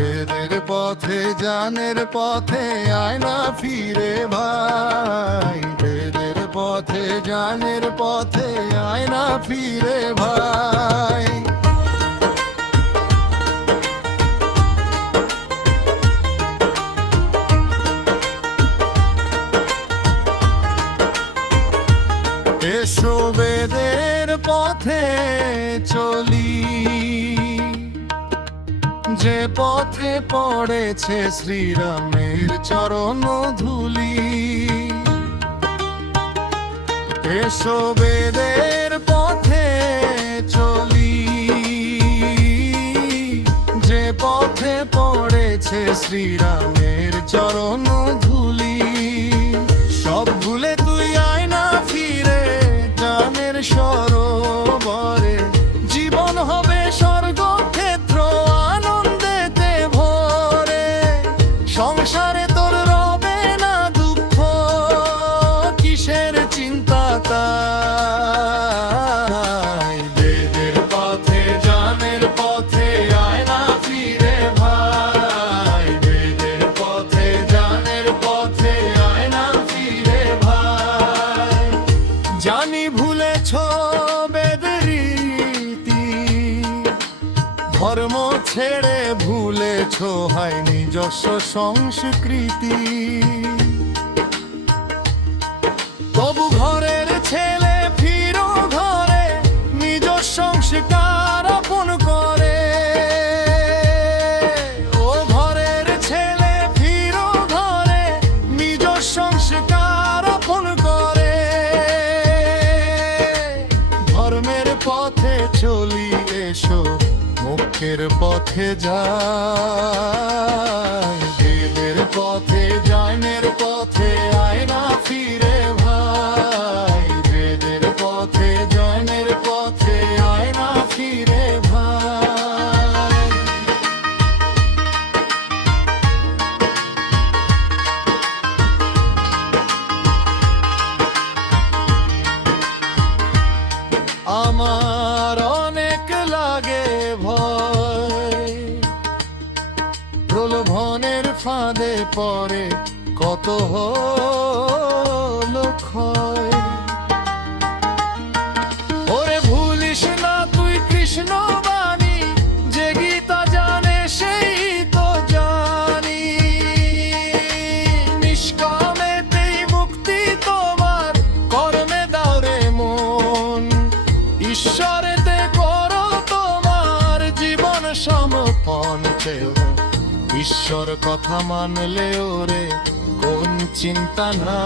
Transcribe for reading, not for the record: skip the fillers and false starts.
বেদের পথে জানের পথে আয় না ফিরে ভাই, বেদের পথে জানের পথে আয় না ফিরে ভাই। এসো বেদের পথে চলি, যে পথে পড়েছে শ্রীরামের চরণ ধুলি। এসো বেদের পথে চলি, যে পথে পড়েছে শ্রীরামের চরণ ধুলি। সব ভুলে তুই আয় না ফিরে জানের সরোবরে, জীবন হবে স্বর্গক্ষেত্র আনন্দেতে ভরে। সংসারে তোর রবে না দুঃখ, কিসের চিন্তা তাই। বেদের পথে জানের পথে আয় না ফিরে ভাই, বেদের পথে জানের পথে আয় না ফিরে ভাই। জানি ভুলেছ বেদের রীতি, ধর্ম ছেড়ে ভুলেছ হয় নিজস্ব সংস্কৃতি। তবু ঘরের ছেলে ফিরো ঘরে, নিজ সংস্কার আপন করে। ও ঘরের ছেলে ফিরো ঘরে, নিজ সংস্কার আপন করে। ধর্মের পথে চলি এসো, মুখের পথে যাই। বেদের পথে জানের পথে আয় না ফিরে ভাই, বেদের পথে জানের পথে আয় না ফিরে ভাই। আমার অনেক লাগে ভয়, প্রলোভনের ফাঁদে পড়ে কত হলো ক্ষয়। ওরে ভুলিস না তুই কৃষ্ণ বাণী, যে গীতা জানে সেই তো জানি। নিষ্কামেতেই মুক্তি তোমার, কর্মে দাও রে মন। ঈশ্বরেতে করো তোমার জীবন সমর্পণ। ঈশ্বর কথা মানলে ওরে কোন চিন্তা না।